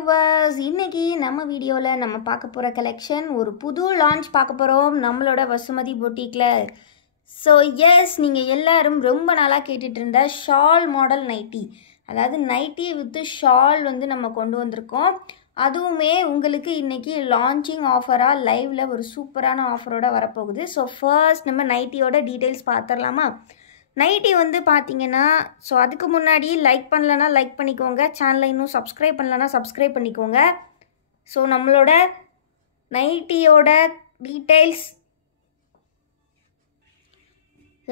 Viewers, இன்னைக்கு நம்ம வீடியோவில் நம்ம பார்க்க போகிற கலெக்ஷன் ஒரு புது லான்ச் பார்க்க போகிறோம் நம்மளோட வசுமதி பொட்டிக்கில். ஸோ எஸ், நீங்கள் எல்லாரும் ரொம்ப நாளாக கேட்டுட்டு இருந்த ஷால் மாடல் நைட்டி, அதாவது நைட்டி வித் ஷால் வந்து நம்ம கொண்டு வந்திருக்கோம். அதுவுமே உங்களுக்கு இன்றைக்கி லான்ச்சிங் ஆஃபராக லைவில் ஒரு சூப்பரான ஆஃபரோட வரப்போகுது. ஸோ ஃபர்ஸ்ட் நம்ம நைட்டியோட டீட்டெயில்ஸ் பார்த்துடலாமா? நைட்டி வந்து பார்த்தீங்கன்னா, ஸோ அதுக்கு முன்னாடி லைக் பண்ணலன்னா லைக் பண்ணிக்கோங்க, சேனலை இன்னும் சப்ஸ்கிரைப் பண்ணலன்னா சப்ஸ்கிரைப் பண்ணிக்கோங்க. ஸோ நம்மளோட நைட்டியோட டீட்டெயில்ஸ்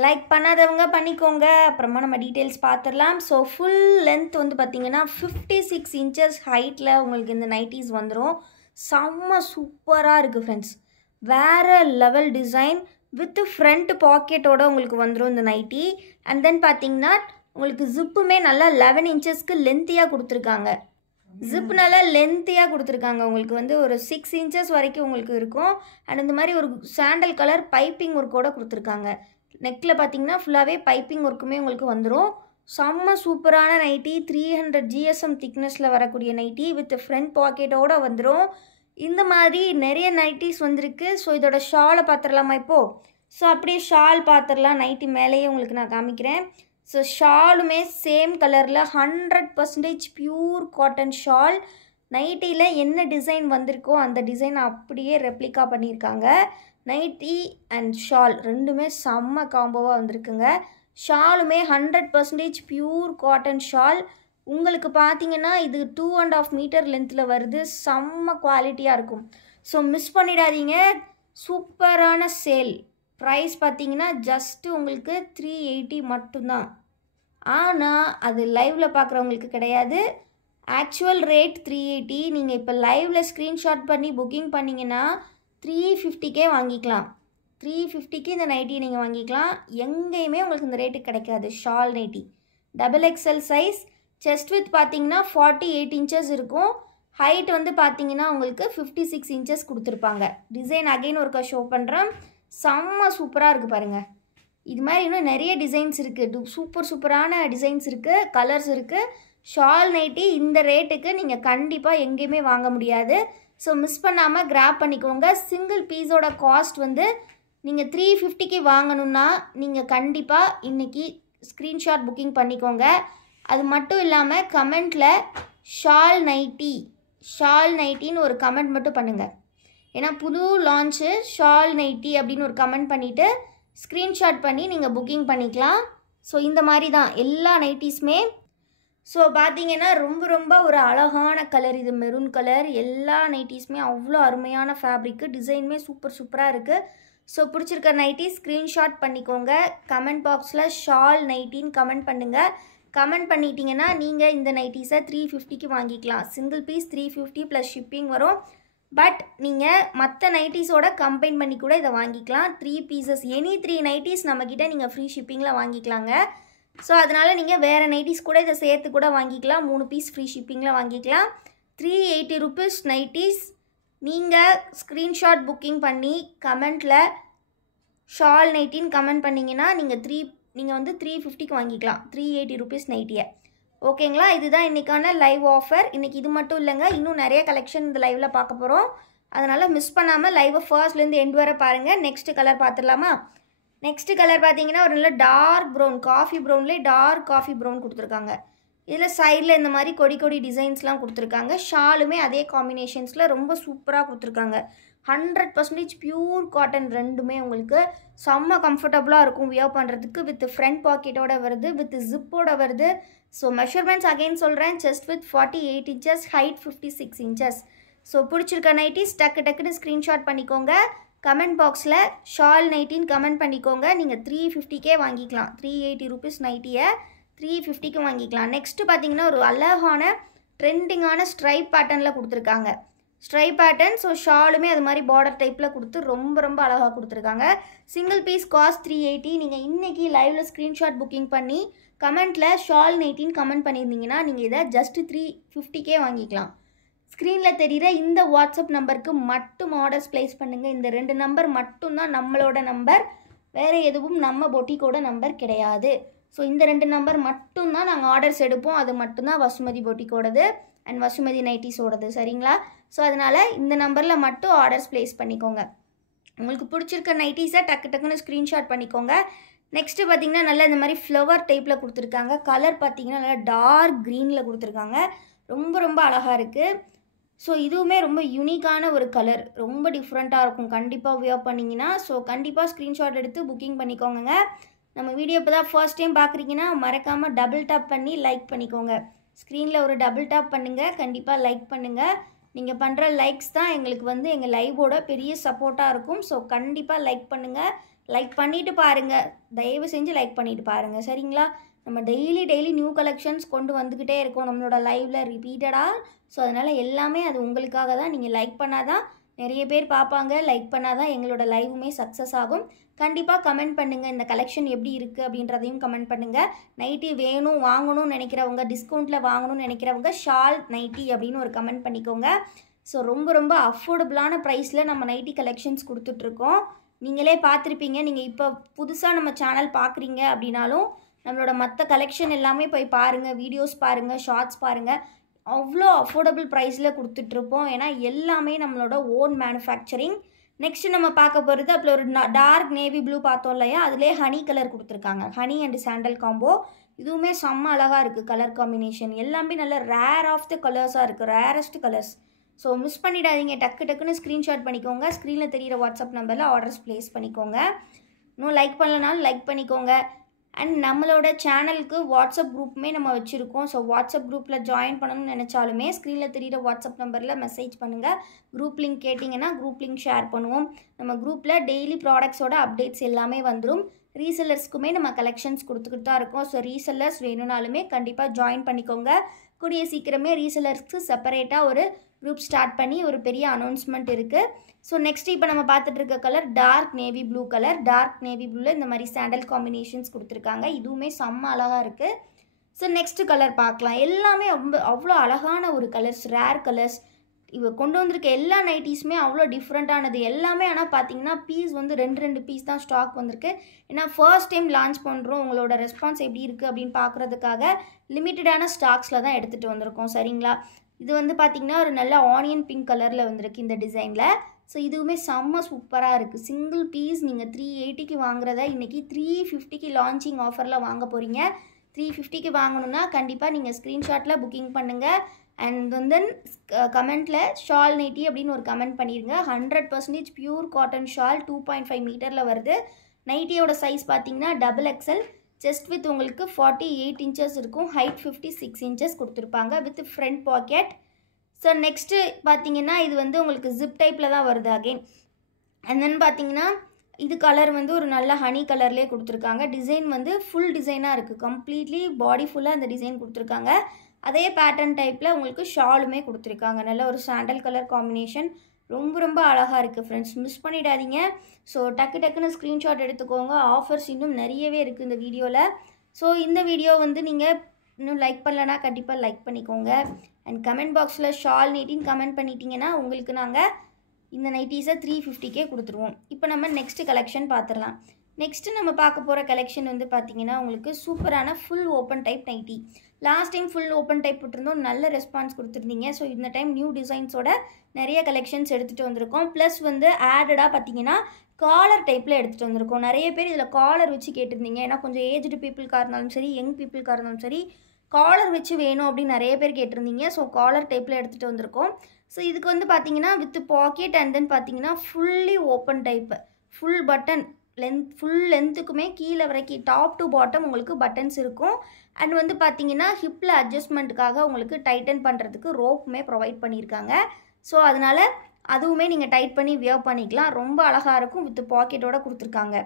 லைக் பண்ணாதவங்க பண்ணிக்கோங்க. அப்புறமா நம்ம டீட்டெயில்ஸ் பார்த்துடலாம். ஸோ ஃபுல் லென்த் வந்து பார்த்திங்கன்னா 56 இன்ச்சஸ் ஹைட்டில் உங்களுக்கு இந்த நைட்டிஸ் வந்துடும். செம்ம சூப்பராக இருக்குது ஃப்ரெண்ட்ஸ். வேறு லெவல் டிசைன் வித் ஃப்ரண்ட் பாக்கெட்டோட உங்களுக்கு வந்துடும் இந்த நைட்டி. அண்ட் தென் பார்த்தீங்கன்னா உங்களுக்கு ஜிப்புமே நல்லா 11 இன்ச்சஸ்க்கு லென்த்தியாக கொடுத்துருக்காங்க. ஜிப் நல்லா லென்த்தியாக கொடுத்துருக்காங்க. உங்களுக்கு வந்து ஒரு 6 இன்ச்சஸ் வரைக்கும் உங்களுக்கு இருக்கும். அண்ட் இந்த மாதிரி ஒரு சாண்டல் கலர் பைப்பிங் ஒர்க்கோடு கொடுத்துருக்காங்க. நெக்கில் பார்த்தீங்கன்னா ஃபுல்லாகவே பைப்பிங் ஒர்க்குமே உங்களுக்கு வந்துடும். செம்ம சூப்பரான நைட்டி, 300 GSM திக்னஸில் வரக்கூடிய நைட்டி வித் ஃப்ரண்ட் பாக்கெட்டோடு வந்துடும். இந்த மாதிரி நிறைய நைட்டிஸ் வந்திருக்கு. ஸோ இதோட ஷாலை பார்த்துடலாமா இப்போது? ஸோ அப்படியே ஷால் பார்த்துடலாம். நைட்டி மேலேயே உங்களுக்கு நான் காமிக்கிறேன். ஸோ ஷாலுமே சேம் கலரில் 100% பியூர் காட்டன் ஷால். நைட்டியில் என்ன டிசைன் வந்திருக்கோ அந்த டிசைன் அப்படியே ரெப்ளிகா பண்ணியிருக்காங்க. நைட்டி அண்ட் ஷால் ரெண்டுமே செம்ம காம்போவாக வந்திருக்குங்க. ஷாலுமே 100% பியூர் காட்டன் ஷால். உங்களுக்கு பார்த்தீங்கன்னா இது 2.5 மீட்டர் லென்த்தில் வருது. செம்ம குவாலிட்டியாக இருக்கும். ஸோ மிஸ் பண்ணிடாதீங்க. சூப்பரான சேல். ப்ரைஸ் பார்த்தீங்கன்னா ஜஸ்ட்டு உங்களுக்கு 380 மட்டும்தான். ஆனால் அது லைவில் பார்க்குறவங்களுக்கு கிடையாது. Actual rate 380. நீங்கள் இப்போ லைவில் ஸ்க்ரீன்ஷாட் பண்ணி புக்கிங் பண்ணிங்கன்னா 350க்கே வாங்கிக்கலாம். 350க்கு இந்த நைட்டியை நீங்கள் வாங்கிக்கலாம். எங்கேயுமே உங்களுக்கு இந்த ரேட்டுக்கு கிடைக்காது. Shawl nighty XXL size. Chest width பார்த்தீங்கன்னா 48 இன்ச்சஸ் இருக்கும். ஹைட் வந்து பார்த்தீங்கன்னா உங்களுக்கு 56 இன்ச்சஸ் கொடுத்துருப்பாங்க. டிசைன் அகைன் ஒருக்கா ஷோ பண்ணுறேன். செம்ம சூப்பராக இருக்குது பாருங்கள். இது மாதிரி இன்னும் நிறைய டிசைன்ஸ் இருக்குது. சூப்பரான டிசைன்ஸ் இருக்குது, கலர்ஸ் இருக்குது. ஷால் நைட்டி இந்த ரேட்டுக்கு நீங்கள் கண்டிப்பாக எங்கேயுமே வாங்க முடியாது. ஸோ மிஸ் பண்ணாமல் கிராப் பண்ணிக்கோங்க. சிங்கிள் பீஸோட காஸ்ட் வந்து நீங்கள் 350க்கு வாங்கணுன்னா நீங்கள் கண்டிப்பாக இன்றைக்கி ஸ்க்ரீன்ஷாட் புக்கிங் பண்ணிக்கோங்க. அது மட்டும் இல்லாமல் கமெண்ட்டில் ஷால் நைட்டின்னு ஒரு கமெண்ட் மட்டும் பண்ணுங்கள். ஏன்னா புது லான்ச்சு ஷால் நைட்டி அப்படின்னு ஒரு கமெண்ட் பண்ணிவிட்டு ஸ்க்ரீன்ஷாட் பண்ணி நீங்கள் புக்கிங் பண்ணிக்கலாம். ஸோ இந்த மாதிரி தான் எல்லா நைட்டிஸுமே. ஸோ பார்த்தீங்கன்னா ரொம்ப ஒரு அழகான கலர், இது மெரூன் கலர். எல்லா நைட்டிஸுமே அவ்வளோ அருமையான ஃபேப்ரிக்கு, டிசைனுமே சூப்பராக இருக்குது. ஸோ பிடிச்சிருக்க நைட்டி ஸ்க்ரீன்ஷாட் பண்ணிக்கோங்க. கமெண்ட் பாக்ஸில் ஷால் நைட்டின்னு கமெண்ட் பண்ணுங்கள். கமெண்ட் பண்ணிட்டீங்கன்னா நீங்கள் இந்த நைட்டிஸை 350க்கு வாங்கிக்கலாம். சிங்கிள் பீஸ் 350 ப்ளஸ் ஷிப்பிங் வரும். பட் நீங்கள் மற்ற நைட்டிஸோட கம்பைன் பண்ணி கூட இதை வாங்கிக்கலாம். 3 பீசஸ் எனி 3 நைட்டிஸ் நம்மக்கிட்ட நீங்கள் ஃப்ரீ ஷிப்பிங்கில் வாங்கிக்கலாங்க. ஸோ அதனால் நீங்கள் வேறு நைட்டிஸ் கூட இதை சேர்த்து கூட வாங்கிக்கலாம். 3 பீஸ் ஃப்ரீ ஷிப்பிங்கில் வாங்கிக்கலாம். 380 rupees நைட்டிஸ். நீங்கள் ஸ்க்ரீன்ஷாட் புக்கிங் பண்ணி கமெண்ட்டில் ஷால் நைட்டின்னு கமெண்ட் பண்ணிங்கன்னா நீங்கள் வந்து 350க்கு வாங்கிக்கலாம் 380 rupees நைட்டியை. ஓகேங்களா? இதுதான் இன்றைக்கான லைவ் ஆஃபர். இன்றைக்கி இது மட்டும் இல்லைங்க, இன்னும் நிறைய கலெக்ஷன் இந்த லைவில் பார்க்க போகிறோம். அதனால் மிஸ் பண்ணாமல் லைவை ஃபர்ஸ்ட்லேருந்து எண்ட் வர பாருங்கள். நெக்ஸ்ட்டு கலர் பார்த்துடலாமா? நெக்ஸ்ட்டு கலர் பார்த்தீங்கன்னா ஒரு நல்ல டார்க் ப்ரௌன், காஃபி ப்ரௌன்லேயே டார்க் காஃபி ப்ரௌன் கொடுத்துருக்காங்க. இதில் சைடில் இந்த மாதிரி கொடி டிசைன்ஸ்லாம் கொடுத்துருக்காங்க. ஷாலுமே அதே காம்பினேஷன்ஸில் ரொம்ப சூப்பராக கொடுத்துருக்காங்க. 100% பியூர் காட்டன். ரெண்டுமே உங்களுக்கு செம்ம கம்ஃபர்டபுளாக இருக்கும் வியர் பண்ணுறதுக்கு. வித் ஃப்ரண்ட் பாக்கெட்டோட வருது, வித் ஜிப்போட வருது. ஸோ மெஷர்மெண்ட்ஸ் அகைன் சொல்கிறேன். Chest with 48 inches, height 56 inches. So பிடிச்சிருக்க நைட்டிஸ் டக்குன்னு ஸ்க்ரீன்ஷாட் பண்ணிக்கோங்க. கமெண்ட் பாக்ஸில் ஷால் நைட்டின்னு கமெண்ட் பண்ணிக்கோங்க. நீங்கள் 350க்கே வாங்கிக்கலாம். 380 rupees நைட்டியை 350க்கு வாங்கிக்கலாம். நெக்ஸ்ட்டு பார்த்தீங்கன்னா ஒரு அழகான ட்ரெண்டிங்கான ஸ்ட்ரைப் பேட்டர்னில் கொடுத்துருக்காங்க. Stripe pattern. ஸோ ஷாலுமே அது மாதிரி பார்டர் டைப்பில் கொடுத்து ரொம்ப அழகாக கொடுத்துருக்காங்க. Single piece cost 380. நீங்கள் இன்றைக்கி லைவில் ஸ்க்ரீன்ஷாட் புக்கிங் பண்ணி கமெண்ட்டில் ஷால் நைட்டின்னு கமெண்ட் பண்ணியிருந்தீங்கன்னா நீங்கள் இதை ஜஸ்ட்டு 350க்கே வாங்கிக்கலாம். ஸ்க்ரீனில் தெரிகிற இந்த வாட்ஸ்அப் நம்பருக்கு மட்டும் ஆர்டர்ஸ் ப்ளேஸ் பண்ணுங்கள். இந்த 2 நம்பர் மட்டும்தான் நம்மளோட நம்பர். வேறு எதுவும் நம்ம பொட்டிக்கோட நம்பர் கிடையாது. ஸோ இந்த 2 நம்பர் மட்டும்தான் நாங்கள் ஆர்டர்ஸ் எடுப்போம். அது மட்டும்தான் வசுமதி பொட்டிக்கோடது. அண்ட் வசுமதி நைட்டிஸோடது சரிங்களா. ஸோ அதனால் இந்த நம்பரில் மட்டும் ஆர்டர்ஸ் ப்ளேஸ் பண்ணிக்கோங்க. உங்களுக்கு பிடிச்சிருக்க நைட்டிஸை டக்குன்னு ஸ்க்ரீன்ஷாட் பண்ணிக்கோங்க. நெக்ஸ்ட்டு பார்த்தீங்கன்னா நல்லா இந்த மாதிரி ஃப்ளவர் டைப்பில் கொடுத்துருக்காங்க. கலர் பார்த்தீங்கன்னா நல்லா டார்க் க்ரீனில் கொடுத்துருக்காங்க. ரொம்ப அழகாக இருக்குது. ஸோ இதுவுமே ரொம்ப யூனிக்கான ஒரு கலர், ரொம்ப டிஃப்ரெண்ட்டாக இருக்கும் கண்டிப்பாக வியர் பண்ணிங்கன்னா. ஸோ கண்டிப்பாக ஸ்க்ரீன்ஷாட் எடுத்து புக்கிங் பண்ணிக்கோங்க. நம்ம வீடியோ இப்போ தான் ஃபர்ஸ்ட் டைம் பார்க்குறீங்கன்னா மறக்காமல் டபுள் டேப் பண்ணி லைக் பண்ணிக்கோங்க. ஸ்க்ரீனில் ஒரு டபுள் டேப் பண்ணுங்கள், கண்டிப்பாக லைக் பண்ணுங்கள். நீங்கள் பண்ணுற லைக்ஸ் தான் எங்களுக்கு வந்து எங்கள் லைவோட பெரிய சப்போர்ட்டாக இருக்கும். ஸோ கண்டிப்பாக லைக் பண்ணுங்கள். லைக் பண்ணிவிட்டு பாருங்கள், தயவு செஞ்சு லைக் பண்ணிவிட்டு பாருங்கள் சரிங்களா. நம்ம டெய்லி நியூ கலெக்ஷன்ஸ் கொண்டு வந்துக்கிட்டே இருக்கோம் நம்மளோட லைவில் ரிப்பீட்டடாக. ஸோ அதனால் எல்லாமே அது உங்களுக்காக தான். நீங்கள் லைக் பண்ணால் தான் நிறைய பேர் பார்ப்பாங்க, லைக் பண்ணால் தான் எங்களோட லைவுமே சக்ஸஸ் ஆகும். கண்டிப்பாக கமெண்ட் பண்ணுங்கள், இந்த கலெக்ஷன் எப்படி இருக்குது அப்படின்றதையும் கமெண்ட் பண்ணுங்கள். நைட்டி வேணும் வாங்கணும்னு நினைக்கிறவங்க, டிஸ்கவுண்ட்டில் வாங்கணும்னு நினைக்கிறவங்க ஷால் நைட்டி அப்படின்னு ஒரு கமெண்ட் பண்ணிக்கோங்க. ஸோ ரொம்ப அஃபோர்டபுளான ப்ரைஸில் நம்ம நைட்டி கலெக்ஷன்ஸ் கொடுத்துட்ருக்கோம். நீங்களே பார்த்துருப்பீங்க. நீங்கள் இப்போ புதுசாக நம்ம சேனல் பார்க்குறீங்க அப்படின்னாலும் நம்மளோட மற்ற கலெக்ஷன் எல்லாமே போய் பாருங்கள், வீடியோஸ் பாருங்கள், ஷார்ட்ஸ் பாருங்கள். அவ்வளோ அஃபோர்டபுள் ப்ரைஸில் கொடுத்துட்ருப்போம். ஏன்னா எல்லாமே நம்மளோட ஓன் மேனுஃபேக்சரிங். நெக்ஸ்ட்டு நம்ம பார்க்க போகிறது அதில் ஒரு டார்க் நேவி ப்ளூ பார்த்தோம் இல்லையா, அதிலே ஹனி கலர் கொடுத்துருக்காங்க. Honey and sandal combo. இதுவுமே செம்ம அழகாக இருக்குது கலர் காம்பினேஷன். எல்லாமே நல்ல ரேர் ஆஃப் த கலர்ஸாக இருக்குது, ரேரஸ்ட் கலர்ஸ். ஸோ மிஸ் பண்ணிடாதீங்க, டக்குன்னு ஸ்க்ரீன்ஷாட் பண்ணிக்கோங்க. ஸ்க்ரீனில் தெரிகிற வாட்ஸ்அப் நம்பரில் ஆர்டர்ஸ் ப்ளேஸ் பண்ணிக்கோங்க. இன்னும் லைக் பண்ணலனாலும் லைக் பண்ணிக்கோங்க. அண்ட் நம்மளோட சேனலுக்கு வாட்ஸ்அப் குரூப்புமே நம்ம வச்சுருக்கோம். ஸோ வாட்ஸ்அப் குரூப்பில் ஜாயின் பண்ணணும்னு நினச்சாலுமே ஸ்க்ரீனில் தெரிகிற வாட்ஸ்அப் நம்பரில் மெசேஜ் பண்ணுங்கள். குரூப் லிங்க் கேட்டிங்கன்னா குரூப் லிங்க் ஷேர் பண்ணுவோம். நம்ம குரூப்பில் டெய்லி ப்ராடக்ட்ஸோட அப்டேட்ஸ் எல்லாமே வந்துடும். ரீசெல்லர்ஸ்க்குமே நம்ம கலெக்ஷன்ஸ் கொடுத்துக்கிட்டு தான் இருக்கோம். ஸோ ரீசெல்லர்ஸ் வேணும்னாலுமே கண்டிப்பாக ஜாயின் பண்ணிக்கோங்க. கூடிய சீக்கிரமே ரீசெல்லர்ஸ்க்கு செப்பரேட்டாக ஒரு குரூப் ஸ்டார்ட் பண்ணி ஒரு பெரிய அனௌன்ஸ்மெண்ட் இருக்குது. ஸோ நெக்ஸ்ட் இப்போ நம்ம பார்த்துட்டு இருக்க colour dark navy blue colour. Dark navy ப்ளூவில் இந்த மாதிரி சாண்டல் காம்பினேஷன்ஸ் கொடுத்துருக்காங்க. இதுவுமே செம்ம அழகாக இருக்குது. ஸோ நெக்ஸ்ட் கலர் பார்க்கலாம். எல்லாமே அவ்வளோ அழகான ஒரு கலர்ஸ், ரேர் கலர்ஸ். இவ கொண்டு வந்திருக்க எல்லா நைட்டிஸுமே அவ்வளோ டிஃப்ரெண்ட்டானது எல்லாமே. ஆனால் பார்த்தீங்கன்னா பீஸ் வந்து ரெண்டு பீஸ் தான் ஸ்டாக் வந்திருக்கு. ஏன்னா ஃபர்ஸ்ட் டைம் லான்ச் பண்ணுறோம். உங்களோட ரெஸ்பான்ஸ் எப்படி இருக்குது அப்படின்னு பார்க்குறதுக்காக லிமிட்டடான ஸ்டாக்ஸில் தான் எடுத்துகிட்டு வந்திருக்கோம் சரிங்களா. இது வந்து பார்த்திங்கன்னா ஒரு நல்ல ஆனியன் பிங்க் கலரில் வந்திருக்கு இந்த டிசைனில். ஸோ இதுவுமே செம்ம சூப்பராக இருக்குது. சிங்கிள் பீஸ் நீங்கள் 380க்கு வாங்குறத இன்றைக்கி 350க்கு லான்ச்சிங் ஆஃபரில் வாங்க போகிறீங்க. 350க்கு வாங்கணுன்னா கண்டிப்பாக நீங்கள் ஸ்க்ரீன்ஷாட்டில் புக்கிங் பண்ணுங்கள். அண்ட் வந்து கமெண்ட்டில் ஷால் நைட்டி அப்படின்னு ஒரு கமெண்ட் பண்ணிடுங்க. 100% பியூர் காட்டன் ஷால் 2.5 மீட்டரில் வருது. நைட்டியோட சைஸ் பார்த்தீங்கன்னா XXL. செஸ்ட் வித் உங்களுக்கு 48 இன்ச்சஸ் இருக்கும். ஹைட் 56 இன்ச்சஸ் கொடுத்துருப்பாங்க with front packet. So next பார்த்தீங்கன்னா இது வந்து உங்களுக்கு ஜிப் டைப்பில் தான் வருது அகெயின். அண்ட் தென் பார்த்தீங்கன்னா இது கலர் வந்து ஒரு நல்ல ஹனி கலர்லேயே கொடுத்துருக்காங்க. டிசைன் வந்து ஃபுல் டிசைனாக இருக்குது. கம்ப்ளீட்லி பாடி ஃபுல்லாக அந்த டிசைன் கொடுத்துருக்காங்க. அதே பேட்டர்ன் டைப்பில் உங்களுக்கு ஷாலுமே கொடுத்துருக்காங்க. நல்ல ஒரு சாண்டல் கலர் காம்பினேஷன். ரொம்ப அழகாக இருக்குது ஃப்ரெண்ட்ஸ், மிஸ் பண்ணிடாதீங்க. ஸோ டக்குன்னு ஸ்க்ரீன்ஷாட் எடுத்துக்கோங்க. ஆஃபர்ஸ் இன்னும் நிறையவே இருக்குது இந்த வீடியோவில். ஸோ இந்த வீடியோ வந்து நீங்கள் இன்னும் லைக் பண்ணலன்னா கண்டிப்பாக லைக் பண்ணிக்கோங்க. அண்ட் கமெண்ட் பாக்ஸில் ஷால் நைட்டின்னு கமெண்ட் பண்ணிட்டீங்கன்னா உங்களுக்கு நாங்கள் இந்த நைட்டிஸை 350க்கே கொடுத்துருவோம். இப்போ நம்ம நெக்ஸ்ட்டு கலெக்ஷன் பார்த்துடலாம். நெக்ஸ்ட்டு நம்ம பார்க்க போகிற கலெக்ஷன் வந்து பார்த்திங்கன்னா உங்களுக்கு சூப்பரான full open type nighty. Last time full open type போட்டிருந்தோம், நல்ல ரெஸ்பான்ஸ் கொடுத்துருந்தீங்க. ஸோ இந்த டைம் நியூ டிசைன்ஸோட நிறைய கலெக்ஷன்ஸ் எடுத்துகிட்டு வந்திருக்கோம். ப்ளஸ் வந்து ஆடடாக பார்த்திங்கன்னா காலர் டைப்பில் எடுத்துகிட்டு வந்திருக்கோம். நிறைய பேர் இதில் காலர் வச்சு கேட்டிருந்தீங்க. ஏன்னா கொஞ்சம் ஏஜ்டு பீப்புளுக்காக இருந்தாலும் சரி, யங் பீப்புளுக்காக இருந்தாலும் சரி, காலர் வச்சு வேணும் அப்படின்னு நிறைய பேர் கேட்டிருந்தீங்க. ஸோ காலர் டைப்பில் எடுத்துகிட்டு வந்திருக்கோம். ஸோ இதுக்கு வந்து பார்த்திங்கன்னா வித் பாக்கெட் அண்ட் தென் பார்த்திங்கன்னா fully open type, full button full லென்த்துக்குமே கீழே வரைக்கும் டாப் டு பாட்டம் உங்களுக்கு பட்டன்ஸ் இருக்கும். அண்ட் வந்து பார்த்திங்கன்னா ஹிப்பில் அட்ஜஸ்ட்மெண்ட்டுக்காக உங்களுக்கு டைட்டன் பண்ணுறதுக்கு ரோப்புமே ப்ரொவைட் பண்ணியிருக்காங்க. ஸோ அதனால் அதுவுமே நீங்கள் டைட் பண்ணி வியர் பண்ணிக்கலாம். ரொம்ப அழகாக இருக்கும். வித் பாக்கெட்டோடு கொடுத்துருக்காங்க.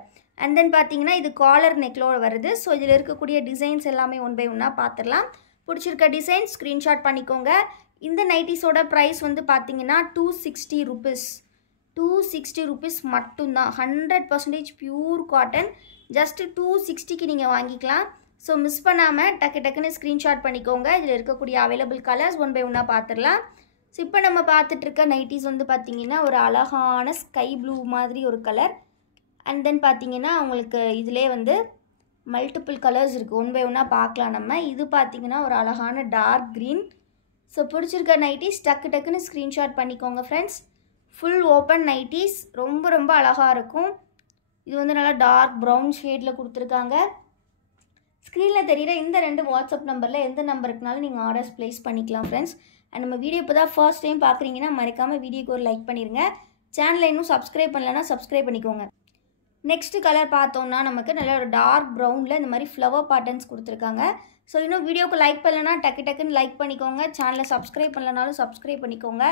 அண்ட் தென் பார்த்தீங்கன்னா இது காலர் நெக்லோடு வருது. ஸோ இதில் இருக்கக்கூடிய டிசைன்ஸ் எல்லாமே ஒன் பை ஒன்னாக பார்த்துடலாம். பிடிச்சிருக்க டிசைன் ஸ்க்ரீன்ஷாட் பண்ணிக்கோங்க. இந்த நைட்டிஸோட ப்ரைஸ் வந்து பார்த்தீங்கன்னா 260 rupees. 260 rupees மட்டும்தான். 100% பியூர் காட்டன். ஜஸ்ட்டு 260க்கு நீங்கள் வாங்கிக்கலாம். ஸோ மிஸ் பண்ணாமல் டக்குன்னு ஸ்க்ரீன்ஷாட் பண்ணிக்கோங்க. இதில் இருக்கக்கூடிய அவைலபிள் கலர்ஸ் ஒன் பை ஒன்னாக பார்த்துடலாம். ஸோ இப்போ நம்ம பார்த்துட்ருக்க நைட்டிஸ் வந்து பார்த்திங்கன்னா ஒரு அழகான ஸ்கை ப்ளூ மாதிரி ஒரு கலர். அண்ட் தென் பார்த்திங்கன்னா உங்களுக்கு இதிலே வந்து மல்டிபிள் கலர்ஸ் இருக்குது. ஒன் பை ஒன்னாக பார்க்கலாம் நம்ம. இது பார்த்திங்கன்னா ஒரு அழகான டார்க் க்ரீன். ஸோ பிடிச்சிருக்க நைட்டிஸ் டக்குன்னு ஸ்க்ரீன்ஷாட் பண்ணிக்கோங்க ஃப்ரெண்ட்ஸ். ஃபுல் ஓப்பன் நைட்டிஸ் ரொம்ப ரொம்ப அழகாக இருக்கும். இது வந்து நல்லா டார்க் ப்ரௌன் ஷேடில் கொடுத்துருக்காங்க. ஸ்க்ரீனில் தெரிகிற இந்த 2 வாட்ஸ்அப் நம்பரில் எந்த நம்பருக்குனாலும் நீங்கள் ஆர்டர்ஸ் ப்ளேஸ் பண்ணிக்கலாம் ஃப்ரெண்ட்ஸ். அண்ட் நம்ம வீடியோ இப்போ தான் ஃபர்ஸ்ட் டைம் பார்க்குறீங்கன்னா மறக்காமல் வீடியோக்கு ஒரு லைக் பண்ணிடுங்க. சேனலை இன்னும் சப்ஸ்கிரைப் பண்ணலைன்னா சப்ஸ்கிரைப் பண்ணிக்கோங்க. நெக்ஸ்ட் கலர் பார்த்தோம்னா நமக்கு நல்ல ஒரு டார்க் ப்ரௌனில் இந்த மாதிரி ஃப்ளவர் பேட்டர்ன்ஸ் கொடுத்துருக்காங்க. ஸோ இன்னும் வீடியோக்கு லைக் பண்ணலைன்னா டக்குன்னு லைக் பண்ணிக்கோங்க. சேனலை சப்ஸ்கிரைப் பண்ணலனாலும் சப்ஸ்கிரைப் பண்ணிக்கோங்க.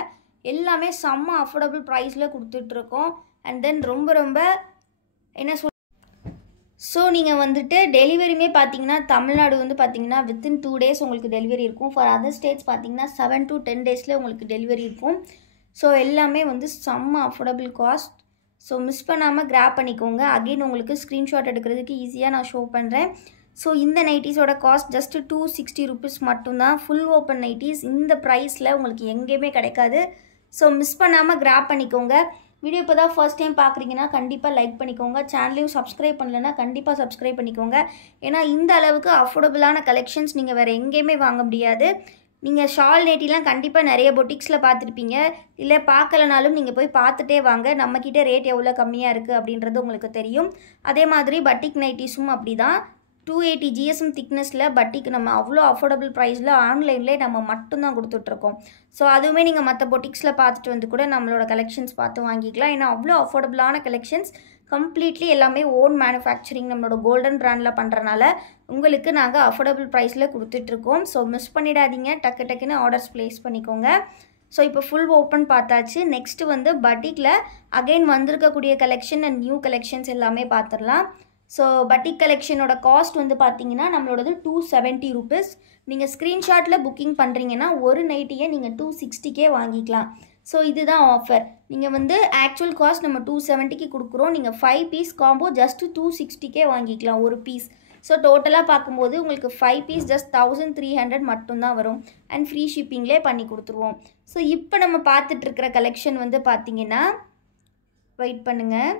எல்லாமே செம்ம அஃபோர்டபுள் ப்ரைஸில் கொடுத்துட்ருக்கோம். அண்ட் தென் ரொம்ப ரொம்ப என்ன ஸோ நீங்கள் வந்துட்டு டெலிவரியுமே பார்த்தீங்கன்னா தமிழ்நாடு வந்து பார்த்தீங்கன்னா வித்தின் 2 days உங்களுக்கு டெலிவரி இருக்கும். ஃபார் அதர் ஸ்டேட்ஸ் பார்த்தீங்கன்னா 7 to 10 days உங்களுக்கு டெலிவரி இருக்கும். ஸோ எல்லாமே வந்து செம்ம அஃபோர்டபுள் காஸ்ட். ஸோ மிஸ் பண்ணாமல் கிராப் பண்ணிக்கோங்க. அகெயின் உங்களுக்கு ஸ்க்ரீன்ஷாட் எடுக்கிறதுக்கு ஈஸியாக நான் ஷோ பண்ணுறேன். ஸோ இந்த நைட்டிஸோட காஸ்ட் ஜஸ்ட் 260 rupees மட்டும்தான். ஃபுல் ஓப்பன் நைட்டிஸ் இந்த ப்ரைஸில் உங்களுக்கு எங்கேயுமே கிடைக்காது. ஸோ மிஸ் பண்ணாமல் கிராப் பண்ணிக்கோங்க. வீடியோ இப்போ தான் ஃபர்ஸ்ட் டைம் பார்க்குறீங்கன்னா கண்டிப்பாக லைக் பண்ணிக்கோங்க. சேனலையும் சப்ஸ்கிரைப் பண்ணலைன்னா கண்டிப்பாக சப்ஸ்கிரைப் பண்ணிக்கோங்க. ஏன்னா இந்த அளவுக்கு அஃபோர்டபுளான கலெக்ஷன்ஸ் நீங்கள் வேறு எங்கேயுமே வாங்க முடியாது. நீங்கள் ஷால் நைட்டிலாம் கண்டிப்பாக நிறைய பொட்டிக்ஸில் பார்த்துருப்பீங்க. இல்லை பார்க்கலனாலும் நீங்கள் போய் பார்த்துட்டே வாங்க. நம்மக்கிட்ட ரேட் எவ்வளோ கம்மியாக இருக்குது அப்படின்றது உங்களுக்கு தெரியும். அதே மாதிரி பட்டிக் நைட்டிஸும் அப்படி தான். 280 GSM திக்னஸில் பட்டிக்கு நம்ம அவ்வளோ அஃபோர்டபுள் ப்ரைஸில் ஆன்லைன்லேயே நம்ம மட்டும்தான் கொடுத்துட்ருக்கோம். ஸோ அதுவுமே நீங்கள் மற்ற பொட்டிக்ஸில் பார்த்துட்டு வந்து கூட நம்மளோட கலெக்ஷன்ஸ் பார்த்து வாங்கிக்கலாம். ஏன்னா அவ்வளோ அஃபோர்டபுளான கலெக்ஷன்ஸ் கம்ப்ளீட்லி எல்லாமே ஓன் மேனுஃபேக்சரிங் நம்மளோட கோல்டன் பிராண்டில் பண்ணுறனால உங்களுக்கு நாங்கள் அஃபோர்டபுள் ப்ரைஸில் கொடுத்துட்ருக்கோம். ஸோ மிஸ் பண்ணிடாதீங்க. டக்குன்னு ஆர்டர்ஸ் ப்ளேஸ் பண்ணிக்கோங்க. ஸோ இப்போ ஃபுல் ஓப்பன் பார்த்தாச்சு. நெக்ஸ்ட்டு வந்து பட்டிக்கில் அகைன் வந்திருக்கக்கூடிய கலெக்ஷன் அண்ட் நியூ கலெக்ஷன்ஸ் எல்லாமே பார்த்துடலாம். ஸோ பட்டிக் கலெக்ஷனோட காஸ்ட் வந்து பார்த்தீங்கன்னா நம்மளோடது 270 rupees. நீங்கள் ஸ்க்ரீன்ஷாட்டில் புக்கிங் பண்ணுறீங்கன்னா ஒரு நைட்டியை நீங்கள் 260 வாங்கிக்கலாம். ஸோ இதுதான் ஆஃபர். நீங்கள் வந்து ஆக்சுவல் காஸ்ட் நம்ம 270 கொடுக்குறோம். நீங்கள் 5 பீஸ் காம்போ ஜஸ்ட் 260 வாங்கிக்கலாம் ஒரு பீஸ். ஸோ டோட்டலாக பார்க்கும்போது உங்களுக்கு 5 பீஸ் ஜஸ்ட் 1300 மட்டும்தான் வரும். அண்ட் ஃப்ரீ ஷிப்பிங்லேயே பண்ணி கொடுத்துருவோம். ஸோ இப்போ நம்ம பார்த்துட்ருக்கிற கலெக்ஷன் வந்து பார்த்தீங்கன்னா வெயிட் பண்ணுங்கள்.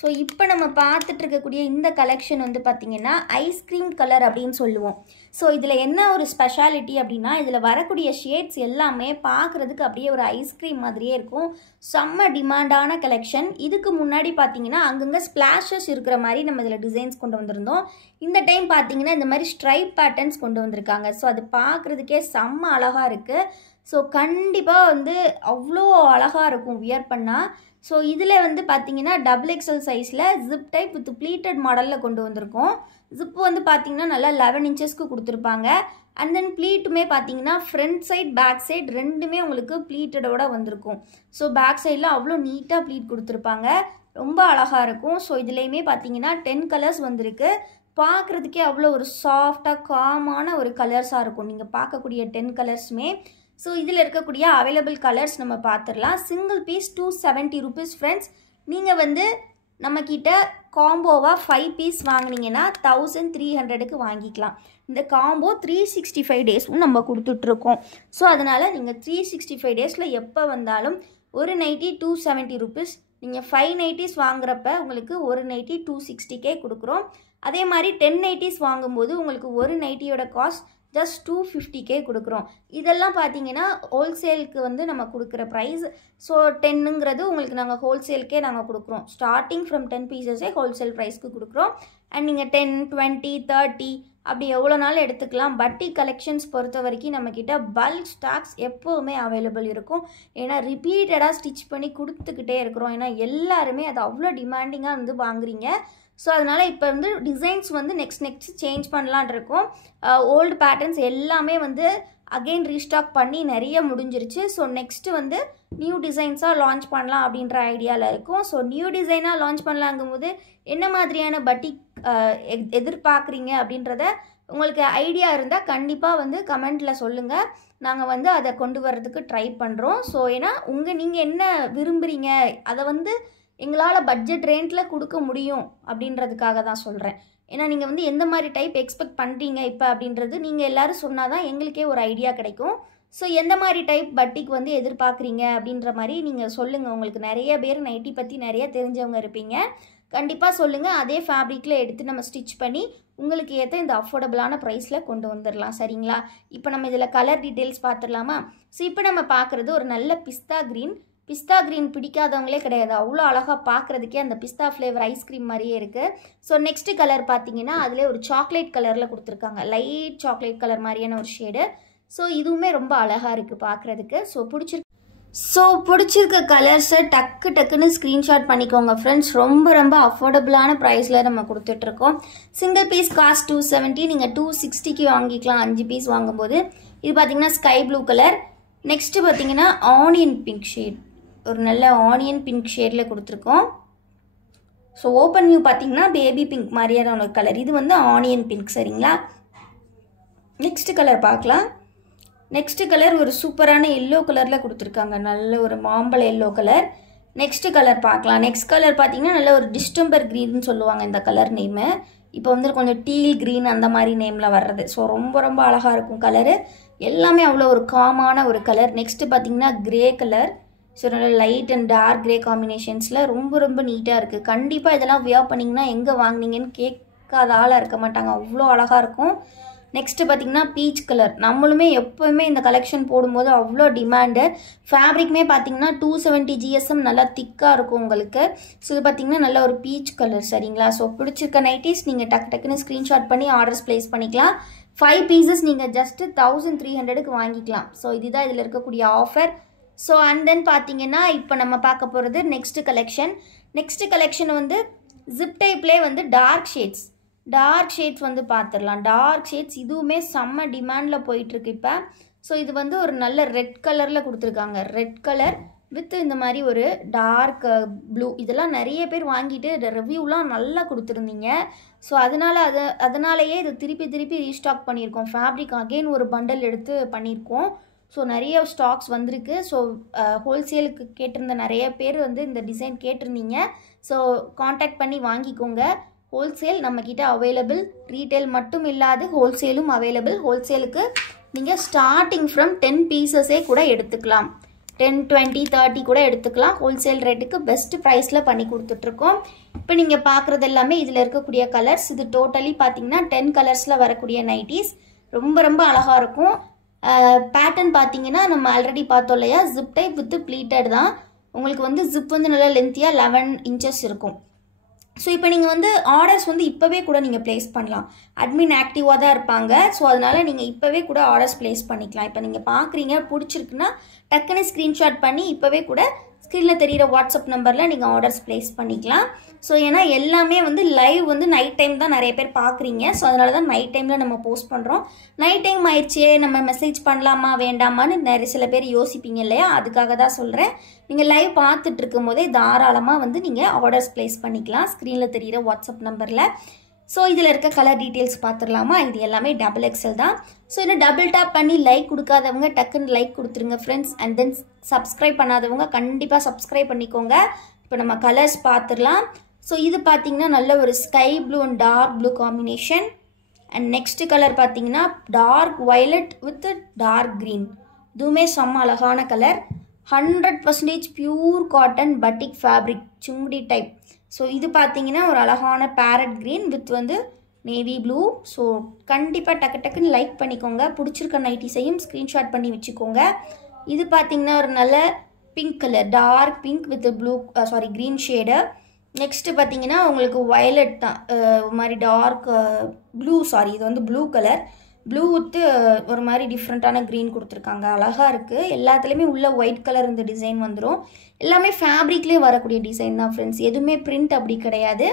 ஸோ இப்போ நம்ம பார்த்துட்ருக்கக்கூடிய இந்த கலெக்ஷன் வந்து பார்த்திங்கன்னா ஐஸ்கிரீம் கலர் அப்படின்னு சொல்லுவோம். ஸோ இதில் என்ன ஒரு ஸ்பெஷாலிட்டி அப்படின்னா இதில் வரக்கூடிய ஷேட்ஸ் எல்லாமே பார்க்குறதுக்கு அப்படியே ஒரு ஐஸ்கிரீம் மாதிரியே இருக்கும். செம்ம டிமாண்டான கலெக்ஷன். இதுக்கு முன்னாடி பார்த்தீங்கன்னா அங்கங்கே ஸ்ப்ளாஷஸ் இருக்கிற மாதிரி நம்ம இதில் டிசைன்ஸ் கொண்டு வந்திருந்தோம். இந்த டைம் பார்த்தீங்கன்னா இந்த மாதிரி ஸ்ட்ரைப் பேட்டர்ன்ஸ் கொண்டு வந்திருக்காங்க. ஸோ அது பார்க்குறதுக்கே செம்ம அழகாக இருக்குது. ஸோ கண்டிப்பாக வந்து அவ்வளோ அழகாக இருக்கும் வியர் பண்ணால். ஸோ இதில் வந்து பார்த்தீங்கன்னா XXL சைஸில் ஜிப் டைப் வித் ப்ளீட்டட் மாடலில் கொண்டு வந்திருக்கோம். ஜிப்பு வந்து பார்த்தீங்கன்னா நல்லா 11 inchesக்கு கொடுத்துருப்பாங்க. அண்ட் தென் ப்ளீட்டுமே பார்த்தீங்கன்னா ஃப்ரண்ட் சைட் பேக் சைட் ரெண்டுமே உங்களுக்கு ப்ளீட்டடோட வந்திருக்கும். ஸோ பேக் சைடில் அவ்வளோ நீட்டாக ப்ளீட் கொடுத்துருப்பாங்க. ரொம்ப அழகாக இருக்கும். ஸோ இதுலேயுமே பார்த்தீங்கன்னா 10 கலர்ஸ் வந்திருக்கு. பார்க்குறதுக்கே அவ்வளோ ஒரு சாஃப்டாக காமான ஒரு கலர்ஸாக இருக்கும் நீங்கள் பார்க்கக்கூடிய 10 கலர்ஸுமே. ஸோ இதில் இருக்கக்கூடிய அவைலபிள் கலர்ஸ் நம்ம பார்த்துடலாம். Single piece 270 rupees friends. நீங்கள் வந்து நம்மக்கிட்ட காம்போவாக 5 பீஸ் வாங்கினீங்கன்னா 1300க்கு வாங்கிக்கலாம். இந்த காம்போ 365 daysவும் நம்ம கொடுத்துட்ருக்கோம். ஸோ அதனால் நீங்கள் 365 daysல எப்போ வந்தாலும் ஒரு நைட்டி 270 rupees. நீங்கள் 5 நைட்டிஸ் வாங்குறப்ப உங்களுக்கு ஒரு நைட்டி 260 கொடுக்குறோம். அதே மாதிரி 10 நைட்டிஸ் வாங்கும்போது உங்களுக்கு ஒரு நைட்டியோட காஸ்ட் ஜஸ்ட் 250 கொடுக்குறோம். இதெல்லாம் பார்த்தீங்கன்னா ஹோல்சேலுக்கு வந்து நம்ம கொடுக்குற ப்ரைஸ். ஸோ 10ங்கிறது உங்களுக்கு நாங்கள் ஹோல்சேலுக்கே நாங்கள் கொடுக்குறோம். ஸ்டார்டிங் ஃப்ரம் 10 பீசஸே ஹோல்சேல் ப்ரைஸ்க்கு கொடுக்குறோம். அண்ட் நீங்கள் 10, 20, 30 அப்படி எவ்வளோ நாள் எடுத்துக்கலாம். பட்டிக் கலெக்ஷன்ஸ் பொறுத்த வரைக்கும் நம்மக்கிட்ட பல்க் ஸ்டாக்ஸ் எப்போவுமே அவைலபிள் இருக்கும். ஏன்னா ரிப்பீட்டடாக ஸ்டிச் பண்ணி கொடுத்துக்கிட்டே இருக்கிறோம். ஏன்னா எல்லாருமே அது அவ்வளோ டிமாண்டிங்காக வந்து வாங்குறீங்க. ஸோ அதனால் இப்போ வந்து டிசைன்ஸ் வந்து நெக்ஸ்ட் சேஞ்ச் பண்ணலான் இருக்கோம். ஓல்டு பேட்டர்ன்ஸ் எல்லாமே வந்து அகெயின் ரீஸ்டாக் பண்ணி நிறைய முடிஞ்சிருச்சு. ஸோ நெக்ஸ்ட்டு வந்து நியூ டிசைன்ஸாக லான்ச் பண்ணலாம் அப்படின்ற ஐடியாவில் இருக்கும். ஸோ நியூ டிசைனாக லான்ச் பண்ணலாங்கும்போது என்ன மாதிரியான பட்டிக் எதிர்பார்க்குறீங்க அப்படின்றத உங்களுக்கு ஐடியா இருந்தால் கண்டிப்பாக வந்து கமெண்ட்டில் சொல்லுங்கள். நாங்கள் வந்து அதை கொண்டு வரதுக்கு ட்ரை பண்ணுறோம். ஸோ ஏன்னா நீங்கள் என்ன விரும்புகிறீங்க அதை வந்து எங்களால் பட்ஜெட் ரேஞ்சில் கொடுக்க முடியும் அப்படின்றதுக்காக தான் சொல்கிறேன். ஏன்னா நீங்கள் வந்து எந்த மாதிரி டைப் எக்ஸ்பெக்ட் பண்ணுறீங்க இப்போ அப்படின்றது நீங்கள் எல்லோரும் சொன்னால் தான் எங்களுக்கே ஒரு ஐடியா கிடைக்கும். ஸோ எந்த மாதிரி டைப் பட்டிக் வந்து எதிர்பார்க்குறீங்க அப்படின்ற மாதிரி நீங்கள் சொல்லுங்கள். உங்களுக்கு நிறைய பேர் நைட்டி பற்றி நிறைய தெரிஞ்சவங்க இருப்பீங்க. கண்டிப்பாக சொல்லுங்கள். அதே ஃபேப்ரிக்கில் எடுத்து நம்ம ஸ்டிச் பண்ணி உங்களுக்கு ஏற்ற இந்த அஃபோர்டபுளான ப்ரைஸில் கொண்டு வந்துடலாம். சரிங்களா? இப்போ நம்ம இதில் கலர் டீட்டெயில்ஸ் பார்த்துடலாமா? ஸோ இப்போ நம்ம பார்க்குறது ஒரு நல்ல பிஸ்தா க்ரீன். பிஸ்தா க்ரீன் பிடிக்காதவங்களே கிடையாது. அவ்வளோ அழகாக பார்க்குறதுக்கே அந்த பிஸ்தா ஃப்ளேவர் ஐஸ்கிரீம் மாதிரியே இருக்குது. ஸோ நெக்ஸ்ட்டு கலர் பார்த்தீங்கன்னா அதிலே ஒரு சாக்லேட் கலரில் கொடுத்துருக்காங்க. லைட் சாக்லேட் கலர் மாதிரியான ஒரு ஷேடு. ஸோ இதுவுமே ரொம்ப அழகாக இருக்குது பார்க்குறதுக்கு. பிடிச்சிருக்க கலர்ஸை டக்குன்னு ஸ்க்ரீன்ஷாட் பண்ணிக்கோங்க ஃப்ரெண்ட்ஸ். ரொம்ப அஃபோர்டபுளான ப்ரைஸில் நம்ம கொடுத்துட்ருக்கோம். Single piece cost 270. நீங்கள் 260க்கு வாங்கிக்கலாம் 5 பீஸ் வாங்கும்போது. இது பார்த்தீங்கன்னா ஸ்கை ப்ளூ கலர். நெக்ஸ்ட்டு பார்த்தீங்கன்னா ஆனியன் பிங்க் ஷேட். ஒரு நல்ல ஆனியன் பிங்க் ஷேடில் கொடுத்துருக்கோம். ஸோ ஓப்பன் வியூ பார்த்தீங்கன்னா பேபி பிங்க் மாதிரியான ஒரு கலர். இது வந்து ஆனியன் பிங்க். சரிங்களா? நெக்ஸ்ட் கலர் பார்க்கலாம். நெக்ஸ்ட் கலர் ஒரு சூப்பரான எல்லோ கலரில் கொடுத்துருக்காங்க. நல்ல ஒரு மாம்பழ எல்லோ கலர். நெக்ஸ்ட் கலர் பார்க்கலாம். நெக்ஸ்ட் கலர் பார்த்தீங்கன்னா நல்ல ஒரு டிஸ்டம்பர் க்ரீன்னு சொல்லுவாங்க இந்த கலர் நேமு. இப்போ வந்து கொஞ்சம் டீல் க்ரீன் அந்த மாதிரி நேமில் வர்றது. ஸோ ரொம்ப அழகாக இருக்கும் கலரு. எல்லாமே அவ்வளோ ஒரு காமான ஒரு கலர். நெக்ஸ்ட்டு பார்த்தீங்கன்னா க்ரே கலர். ஸோ நல்ல லைட் அண்ட் டார்க் க்ரே காம்பினேஷன்ஸில் ரொம்ப நீட்டாக இருக்குது. கண்டிப்பாக இதெல்லாம் வியர் பண்ணிங்கன்னா எங்கே வாங்கினீங்கன்னு கேட்காத ஆளாக இருக்க மாட்டாங்க. அவ்வளோ அழகாக இருக்கும். நெக்ஸ்ட்டு பார்த்தீங்கன்னா பீச் கலர். நம்மளுமே எப்போவுமே இந்த கலெக்ஷன் போடும்போது அவ்வளோ டிமாண்டு. ஃபேப்ரிக்குமே பார்த்தீங்கன்னா 270 GSM நல்லா திக்காக இருக்கும் உங்களுக்கு. ஸோ இது பார்த்தீங்கன்னா நல்ல ஒரு பீச் கலர். சரிங்களா? ஸோ பிடிச்சிருக்க நைட்டிஸ் நீங்கள் டக்குன்னு ஸ்க்ரீன்ஷாட் பண்ணி ஆர்டர்ஸ் ப்ளேஸ் பண்ணிக்கலாம். 5 பீசஸ் நீங்கள் ஜஸ்ட்டு 1300க்கு வாங்கிக்கலாம். ஸோ இதுதான் இதில் இருக்கக்கூடிய ஆஃபர். ஸோ அண்ட் தென் பார்த்தீங்கன்னா இப்போ நம்ம பார்க்க போகிறது நெக்ஸ்ட்டு கலெக்ஷன் வந்து ஜிப் டைப்லேயே வந்து டார்க் ஷேட்ஸ் வந்து பார்த்துடலாம். டார்க் ஷேட்ஸ் இதுவுமே செம்ம டிமாண்டில் போயிட்டுருக்கு இப்போ. ஸோ இது வந்து ஒரு நல்ல ரெட் கலரில் கொடுத்துருக்காங்க. ரெட் கலர் வித் இந்த மாதிரி ஒரு டார்க் ப்ளூ. இதெல்லாம் நிறைய பேர் வாங்கிட்டு ரிவ்யூலாம் நல்லா கொடுத்துருந்தீங்க. ஸோ அதனாலேயே இது திருப்பி ரீஸ்டாக் பண்ணியிருக்கோம். ஃபேப்ரிக் அகெயின் ஒரு பண்டல் எடுத்து பண்ணியிருக்கோம். ஸோ நிறைய ஸ்டாக்ஸ் வந்திருக்கு. ஸோ ஹோல்சேலுக்கு கேட்டிருந்த நிறைய பேர் வந்து இந்த டிசைன் கேட்டிருந்தீங்க. ஸோ காண்டாக்ட் பண்ணி வாங்கிக்கோங்க. ஹோல்சேல் நம்மக்கிட்ட அவைலபிள். ரீட்டைல் மட்டும் இல்லாது ஹோல்சேலும் அவைலபிள். ஹோல்சேலுக்கு நீங்கள் ஸ்டார்டிங் ஃப்ரம் 10 பீசஸே கூட எடுத்துக்கலாம். 10, 20, 30 கூட எடுத்துக்கலாம். ஹோல்சேல் ரேட்டுக்கு பெஸ்ட் ப்ரைஸில் பண்ணி கொடுத்துட்ருக்கோம். இப்போ நீங்கள் பார்க்குறது எல்லாமே இதில் இருக்கக்கூடிய கலர்ஸ். இது டோட்டலி பார்த்தீங்கன்னா 10 கலர்ஸில் வரக்கூடிய நைட்டிஸ். ரொம்ப அழகாக இருக்கும். பேட்டர்ன் பார்த்தீங்கன்னா நம்ம ஆல்ரெடி பார்த்தோம் இல்லையா, ஜிப் டைப் வித் ப்ளீட்டட் தான். உங்களுக்கு வந்து ஜிப் வந்து நல்லா லென்த்தியாக 11 inches இருக்கும். ஸோ இப்போ நீங்கள் வந்து ஆர்டர்ஸ் வந்து இப்போவே கூட நீங்கள் ப்ளேஸ் பண்ணலாம். அட்மின் ஆக்டிவாக தான் இருப்பாங்க. ஸோ அதனால் நீங்கள் இப்போவே கூட ஆர்டர்ஸ் ப்ளேஸ் பண்ணிக்கலாம். இப்போ நீங்கள் பார்க்குறீங்க பிடிச்சிருக்குன்னா டக்குன்னு ஸ்க்ரீன்ஷாட் பண்ணி இப்போவே கூட ஸ்க்ரீனில் தெரிகிற வாட்ஸ்அப் நம்பரில் நீங்கள் ஆர்டர்ஸ் ப்ளேஸ் பண்ணிக்கலாம். ஸோ ஏன்னா எல்லாமே வந்து லைவ் வந்து நைட் டைம் தான் நிறைய பேர் பார்க்குறீங்க. ஸோ அதனால தான் நைட் டைமில் நம்ம போஸ்ட் பண்ணுறோம். நைட் டைம் ஆயிடுச்சே நம்ம மெசேஜ் பண்ணலாமா வேண்டாமான்னு சில பேர் யோசிப்பீங்க இல்லையா, அதுக்காக தான் சொல்கிறேன். நீங்கள் லைவ் பார்த்துட்டு இருக்கும் போதே தாராளமாக வந்து நீங்கள் ஆர்டர்ஸ் ப்ளேஸ் பண்ணிக்கலாம் ஸ்க்ரீனில் தெரிகிற வாட்ஸ்அப் நம்பரில். ஸோ இதில் இருக்க கலர் டீட்டெயில்ஸ் பார்த்துடலாமா? இது எல்லாமே XXL தான். ஸோ இன்னும் டபுள் டேப் பண்ணி லைக் கொடுக்காதவங்க டக்குன்னு லைக் கொடுத்துருங்க ஃப்ரெண்ட்ஸ். அண்ட் தென் சப்ஸ்கிரைப் பண்ணாதவங்க கண்டிப்பாக சப்ஸ்கிரைப் பண்ணிக்கோங்க. இப்போ நம்ம கலர்ஸ் பார்த்துடலாம். ஸோ இது பார்த்தீங்கன்னா நல்ல ஒரு sky blue and dark blue combination. And next colour பார்த்தீங்கன்னா dark violet with dark green. இதுவுமே செம்ம அழகான colour. 100% pure cotton batik fabric Sungudi type. So இது பார்த்தீங்கன்னா ஒரு அழகான பேரட் க்ரீன் வித் வந்து நேவி ப்ளூ. ஸோ கண்டிப்பாக டக்குன்னு லைக் பண்ணிக்கோங்க. பிடிச்சிருக்க நைட்டிஸையும் ஸ்க்ரீன்ஷாட் பண்ணி வச்சுக்கோங்க. இது பார்த்தீங்கன்னா ஒரு நல்ல pink colour, dark pink with green shade. Next பார்த்தீங்கன்னா உங்களுக்கு வயலட் தான், ஒரு மாதிரி டார்க் ப்ளூ, இது வந்து ப்ளூ கலர். ப்ளூ வித்து ஒரு மாதிரி டிஃப்ரெண்ட்டான க்ரீன் கொடுத்துருக்காங்க. அழகாக இருக்குது. எல்லாத்துலேயுமே உள்ள ஒயிட் கலர் இந்த டிசைன் வந்துடும். எல்லாமே ஃபேப்ரிக்லேயே வரக்கூடிய டிசைன் தான் ஃப்ரெண்ட்ஸ். எதுவுமே பிரிண்ட் அப்படி கிடையாது.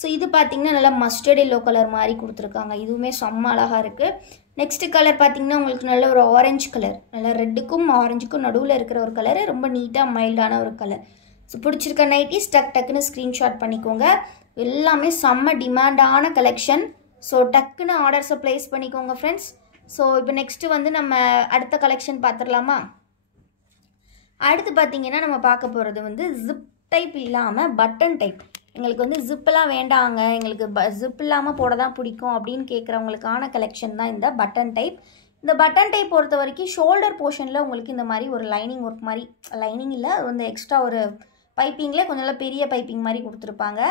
ஸோ இது பார்த்தீங்கன்னா நல்லா மஸ்டர்ட் எல்லோ கலர் மாதிரி கொடுத்துருக்காங்க. இதுவுமே செம்ம அழகாக இருக்குது. நெக்ஸ்ட்டு கலர் பார்த்தீங்கன்னா உங்களுக்கு நல்ல ஒரு ஆரஞ்சு கலர், நல்லா ரெட்டுக்கும் ஆரஞ்சுக்கும் நடுவில் இருக்கிற ஒரு கலரு. ரொம்ப நீட்டாக மைல்டான ஒரு கலர். ஸோ பிடிச்சிருக்க நைட்டிஸ் டக்குன்னு ஸ்க்ரீன்ஷாட் பண்ணிக்கோங்க. எல்லாமே செம்ம டிமாண்டான கலெக்ஷன். ஸோ டக்குன்னு ஆர்டர்ஸை ப்ளேஸ் பண்ணிக்கோங்க ஃப்ரெண்ட்ஸ். ஸோ இப்போ நெக்ஸ்ட்டு வந்து நம்ம அடுத்த கலெக்ஷன் பார்த்துடலாமா? அடுத்து பார்த்தீங்கன்னா நம்ம பார்க்க போகிறது வந்து ஜிப் டைப் இல்லாமல் பட்டன் டைப். எங்களுக்கு வந்து ஜிப்பெல்லாம் வேண்டாங்க, எங்களுக்கு ஜிப் இல்லாமல் போட தான் பிடிக்கும் அப்படின்னு கேட்குறவங்களுக்கான கலெக்ஷன் தான் இந்த பட்டன் டைப். இந்த பட்டன் டைப் பொறுத்த வரைக்கும் ஷோல்டர் போர்ஷனில் உங்களுக்கு இந்த மாதிரி ஒரு லைனிங் ஒர்க் மாதிரி, லைனிங் இல்லை, அது வந்து எக்ஸ்ட்ரா ஒரு பைப்பிங்கில் கொஞ்சம் பெரிய பைப்பிங் மாதிரி கொடுத்துருப்பாங்க.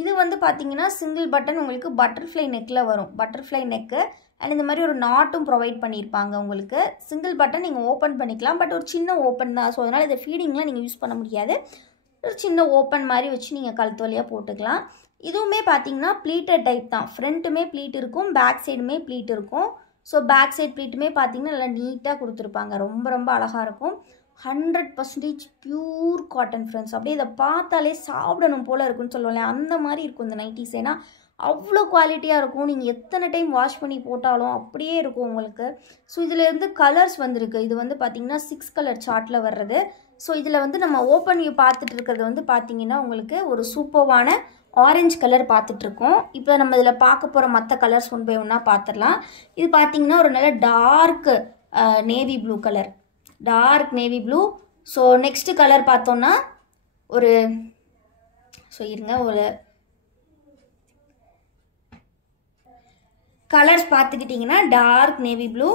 இது வந்து பார்த்தீங்கன்னா சிங்கிள் பட்டன் உங்களுக்கு பட்டர்ஃப்ளை நெக்கில் வரும். பட்டர்ஃப்ளை நெக்கு அண்ட் இந்த மாதிரி ஒரு நாட்டும் ப்ரொவைட் பண்ணியிருப்பாங்க உங்களுக்கு. சிங்கிள் பட்டன் நீங்கள் ஓப்பன் பண்ணிக்கலாம். பட் ஒரு சின்ன ஓப்பன் தான். ஸோ அதனால் இதை ஃபீடிங்லாம் நீங்கள் யூஸ் பண்ண முடியாது. ஒரு சின்ன ஓப்பன் மாதிரி வச்சு நீங்கள் கழுத்து வழியாக போட்டுக்கலாம். இதுவுமே பார்த்தீங்கன்னா ப்ளீட்டட் டைப் தான். ஃப்ரண்ட்டுமே ப்ளீட் இருக்கும், பேக் சைடுமே ப்ளீட் இருக்கும். ஸோ பேக் சைட் ப்ளீட்டுமே பார்த்தீங்கன்னா நல்லா நீட்டாக கொடுத்துருப்பாங்க. ரொம்ப ரொம்ப அழகாக இருக்கும். 100% பியூர் காட்டன் ஃப்ரெண்ட்ஸ். அப்படியே இதை பார்த்தாலே சாப்பிடணும் போல் இருக்குன்னு சொல்லுவாங்க. அந்த மாதிரி இருக்கும் இந்த நைட்டிஸ். ஏன்னா அவ்வளோ குவாலிட்டியாக இருக்கும். நீங்கள் எத்தனை டைம் வாஷ் பண்ணி போட்டாலும் அப்படியே இருக்கும் உங்களுக்கு. ஸோ இதிலேருந்து கலர்ஸ் வந்திருக்கு. இது வந்து பார்த்திங்கன்னா 6 கலர் சார்ட்டில் வர்றது. ஸோ இதில் வந்து நம்ம ஓப்பன் வியூ பார்த்துட்டு இருக்கிறது வந்து பார்த்திங்கன்னா உங்களுக்கு ஒரு சூப்பர்வான ஆரஞ்சு கலர் பார்த்துட்ருக்கோம். இப்போ நம்ம இதில் பார்க்க போகிற மற்ற கலர்ஸ் ஒன் பை ஒன்றா பார்த்துடலாம். இது பார்த்திங்கன்னா ஒரு நல்ல dark navy blue colour. Dark navy blue. So next colour பார்த்தோன்னா ஒரு ஒரு கலர்ஸ் பார்த்துக்கிட்டிங்கன்னா டார்க் நேவி ப்ளூ.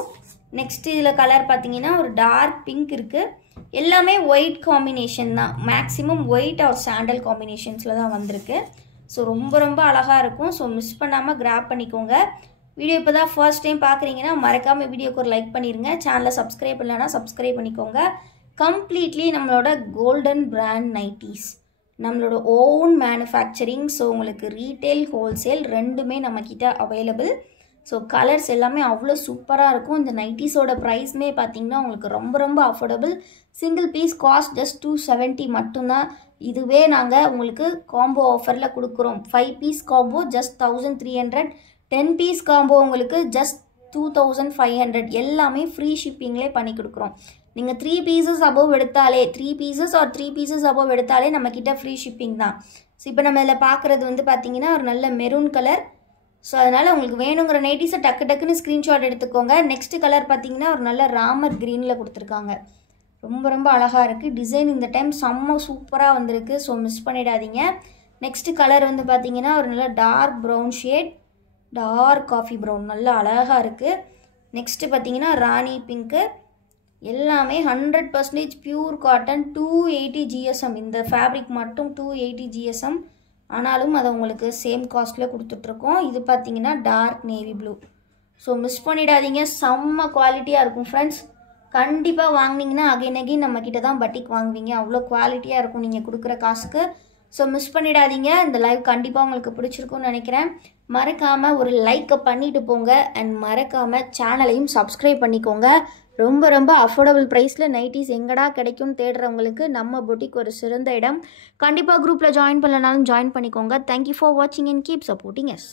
நெக்ஸ்ட்டு இதில் கலர் பார்த்தீங்கன்னா ஒரு டார்க் பிங்க் இருக்குது. எல்லாமே ஒயிட் காம்பினேஷன் தான். மேக்ஸிமம் ஒயிட் ஆர் சாண்டல் காம்பினேஷன்ஸில் தான் வந்திருக்கு. ஸோ ரொம்ப ரொம்ப அழகாக இருக்கும். ஸோ மிஸ் பண்ணாமல் கிராப் பண்ணிக்கோங்க. வீடியோ இப்போ தான் ஃபர்ஸ்ட் டைம் பார்க்குறீங்கன்னா மறக்காமல் வீடியோக்கு ஒரு லைக் பண்ணிடுங்க. சேனலை சப்ஸ்கிரைப் இல்லைனா சப்ஸ்கிரைப் பண்ணிக்கோங்க. கம்ப்ளீட்லி நம்மளோட கோல்டன் பிராண்ட் நைட்டிஸ், நம்மளோட ஓன் மேனுஃபேக்சரிங். ஸோ உங்களுக்கு ரீட்டெயில் ஹோல்சேல் ரெண்டுமே நம்மக்கிட்ட அவைலபிள். ஸோ கலர்ஸ் எல்லாமே அவ்வளோ சூப்பராக இருக்கும். இந்த நைட்டிஸோட ப்ரைஸ்மே பார்த்தீங்கன்னா உங்களுக்கு ரொம்ப ரொம்ப affordable. Single piece cost just 270 மட்டும்தான். இதுவே நாங்கள் உங்களுக்கு காம்போ ஆஃபரில் கொடுக்குறோம். 5 piece combo just 1300, 10 piece combo உங்களுக்கு ஜஸ்ட் 2500. எல்லாமே ஃப்ரீ ஷிப்பிங்லேயே பண்ணி கொடுக்குறோம். நீங்கள் 3 பீசஸ் அபோவ் எடுத்தாலே 3 பீசஸ் ஆர் 3 பீசஸ் அபோவ் எடுத்தாலே நம்மக்கிட்ட ஃப்ரீ ஷிப்பிங் தான். ஸோ இப்போ நம்ம இதில் பார்க்குறது வந்து பார்த்தீங்கன்னா ஒரு நல்ல மெரூன் கலர். ஸோ அதனால் உங்களுக்கு வேணுங்கிற நைட்டிஸை டக்குன்னு ஸ்க்ரீன்ஷாட் எடுத்துக்கோங்க. நெக்ஸ்ட்டு கலர் பார்த்தீங்கன்னா ஒரு நல்ல ராமர் க்ரீனில் கொடுத்துருக்காங்க. ரொம்ப ரொம்ப அழகாக இருக்குது. டிசைன் இந்த டைம் செம்ம சூப்பராக வந்திருக்கு. ஸோ மிஸ் பண்ணிடாதீங்க. நெக்ஸ்ட்டு கலர் வந்து பார்த்தீங்கன்னா ஒரு நல்ல dark brown shade, dark coffee brown, நல்லா அழகாக இருக்குது. நெக்ஸ்ட்டு பார்த்தீங்கன்னா ராணி பிங்க்கு. எல்லாமே 100% பியூர் காட்டன், 280 GSM. இந்த ஃபேப்ரிக் மட்டும் 280 GSM. ஆனாலும் அதை உங்களுக்கு சேம் காஸ்ட்டில் கொடுத்துட்ருக்கோம். இது பார்த்தீங்கன்னா dark navy blue. So miss பண்ணிடாதீங்க. செம்ம குவாலிட்டியாக இருக்கும் ஃப்ரெண்ட்ஸ். கண்டிப்பாக வாங்கினீங்கன்னா அகைன் நம்மக்கிட்ட தான் பட்டிக் வாங்குவீங்க. அவ்வளோ குவாலிட்டியாக இருக்கும் நீங்கள் கொடுக்குற காசுக்கு. ஸோ மிஸ் பண்ணிடாதீங்க. இந்த லைவ் கண்டிப்பாக உங்களுக்கு பிடிச்சிருக்கும்னு நினைக்கிறேன். மறக்காமல் ஒரு லைக்கை பண்ணிவிட்டு போங்க. அண்ட் மறக்காமல் சேனலையும் சப்ஸ்கிரைப் பண்ணிக்கோங்க. ரொம்ப ரொம்ப அஃபோர்டபுள் ப்ரைஸில் நைட்டிஸ் எங்கடா கிடைக்கும்னு தேடுறவங்களுக்கு நம்ம பொட்டிக் ஒரு சிறந்த இடம். கண்டிப்பாக குரூப்பில் ஜாயின் பண்ணலனாலும் ஜாயின் பண்ணிக்கோங்க. தேங்க்யூ ஃபார் வாட்சிங் அண்ட் கீப் சப்போர்ட்டிங் எஸ்.